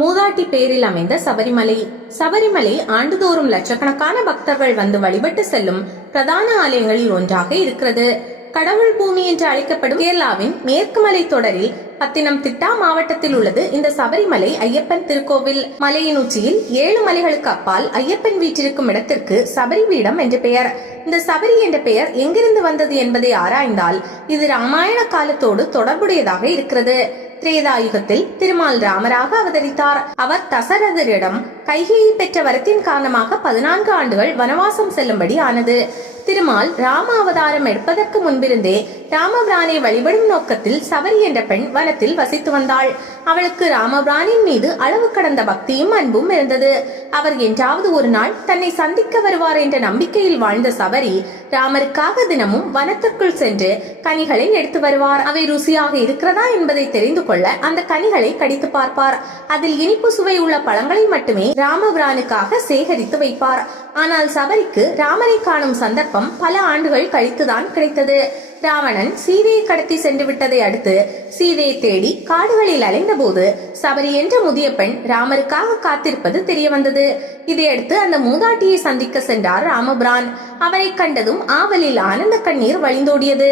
மூதாட்டி பேரில் அமைந்த சபரிமலை. சபரிமலை ஆண்டுதோறும் லட்சக்கணக்கான பக்தர்கள் வந்து வழிபட்டு செல்லும் பிரதான ஆலயங்களில் ஒன்றாக இருக்கிறது. கடவுள் பூமி என்று அழைக்கப்படும் கேரளாவின் மேற்கு மலை தொடரில் பத்தினம் திட்டா மாவட்டத்தில் உள்ளது இந்த சபரிமலை ஐயப்பன் திருக்கோவில். மலையின் உச்சியில் ஏழு மலைகளுக்கு அப்பால் ஐயப்பன் வீற்றிருக்கும் இடத்திற்கு சபரி பீடம் என்று பெயர். இந்த சபரி என்ற பெயர் எங்கிருந்து வந்தது என்பதை ஆராய்ந்தால் இது ராமாயண காலத்தோடு தொடர்புடையதாக இருக்கிறது. திரேதாயுகத்தில் திருமால் ராமராக அவதரித்தார். அவர் தசரதரிடம் கைகேயி பெற்ற வரத்தின் காரணமாக பதினான்கு ஆண்டுகள் வனவாசம் செல்லும்படி ஆனது திருமால் ராம அவதாரம் எடுப்பதற்கு முன்பிருந்தே ராமபிரானை வழிபடும் நோக்கத்தில் சபரி என்ற பெண் வனத்தில் வசித்து வந்தாள். அவளுக்கு ராமபிரானின் மீது அளவு கடந்த பக்தியும் அன்பும் இருந்தது. அவர் என்றாவது ஒரு நாள் தன்னை சந்திக்க வருவார் என்ற நம்பிக்கையில் வாழ்ந்த சபரி ராமருக்காக தினமும் வனத்திற்குள் சென்று கனிகளை எடுத்து வருவார். அவை ருசியாக இருக்கிறதா என்பதை தெரிந்து கொள்ள அந்த கனிகளை கடித்து பார்ப்பார். அதில் இனிப்பு சுவை உள்ள பழங்களை மட்டுமே ராமபிரானுக்காக சேகரித்து வைப்பார். ஆனால் சபரிக்கு ராமரை காணும் சந்தர்ப்பம் பல ஆண்டுகள் கழித்துதான் கிடைத்தது. ராவணன் சீதையை கடத்தி சென்று விட்டதை அடுத்து சீதையை தேடி காடுகளில் அலைந்தபோது சபரி என்ற முதிய பெண் ராமருக்காக காத்திருப்பது தெரிய வந்தது இதையடுத்து அந்த மூதாட்டியை சந்திக்க சென்றார் ராமபிரான். அவரை கண்டதும் ஆவலில் ஆனந்த கண்ணீர் வழிந்தோடியது.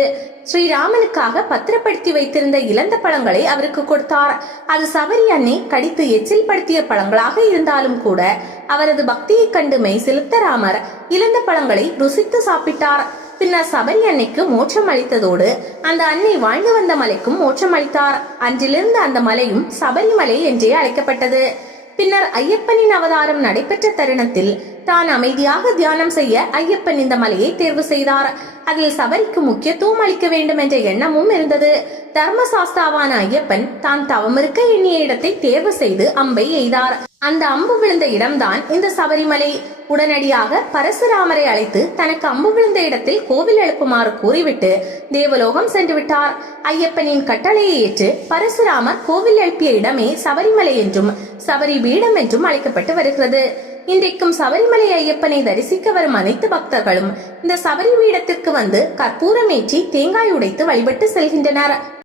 ஸ்ரீராமனுக்காக பத்திரப்படுத்தி வைத்திருந்த இழந்த பழங்களை அவருக்கு கொடுத்தார். அது சபரி அன்னை கடித்து எச்சில் படுத்திய பழங்களாக இருந்தாலும் கூட அவரது பக்தியை கண்டு மெய் செலுத்த ராமர் இழந்த பழங்களை ருசித்து சாப்பிட்டார். பின்னர் சபரி அன்னைக்கு மோட்சம் அளித்ததோடு அந்த அன்னை வாழ்ந்து வந்த மலைக்கும் மோட்சம் அளித்தார். அன்றிலிருந்து அந்த மலையும் சபரிமலை என்றே அழைக்கப்பட்டது. பின்னர் ஐயப்பனின் அவதாரம் நடைபெற்ற தருணத்தில் தான் அமைதியாக தியானம் செய்ய ஐயப்பன் இந்த மலையை தேர்வு செய்தார். அதில் சபரிக்கு முக்கியத்துவம் அளிக்க வேண்டும் என்ற எண்ணமும் இருந்தது. தர்மசாஸ்தாவான ஐயப்பன் தான் தவமிருக்க எண்ணிய இடத்தை தேர்வு செய்து அம்பை எய்தார். அந்த அம்பு விழுந்த இடம்தான் இந்த சபரிமலை. உடனடியாக பரசுராமரை அழைத்து தனக்கு அம்பு விழுந்த இடத்தில் கோவில் எழுப்புமாறு கூறிவிட்டு தேவலோகம் சென்று விட்டார். ஐயப்பனின் கட்டளையை ஏற்று பரசுராமர் கோவில் எழுப்பிய இடமே சபரிமலை என்றும் சபரி பீடம் என்றும் அழைக்கப்பட்டு வருகிறது. இன்றைக்கும் சபரிமலை ஐயப்பனை தரிசிக்க வரும் அனைத்து பக்தர்களும் இந்த சபரி பீடத்திற்கு வந்து கற்பூரமேற்றி தேங்காய் உடைத்து வழிபட்டு செல்கின்றனர்.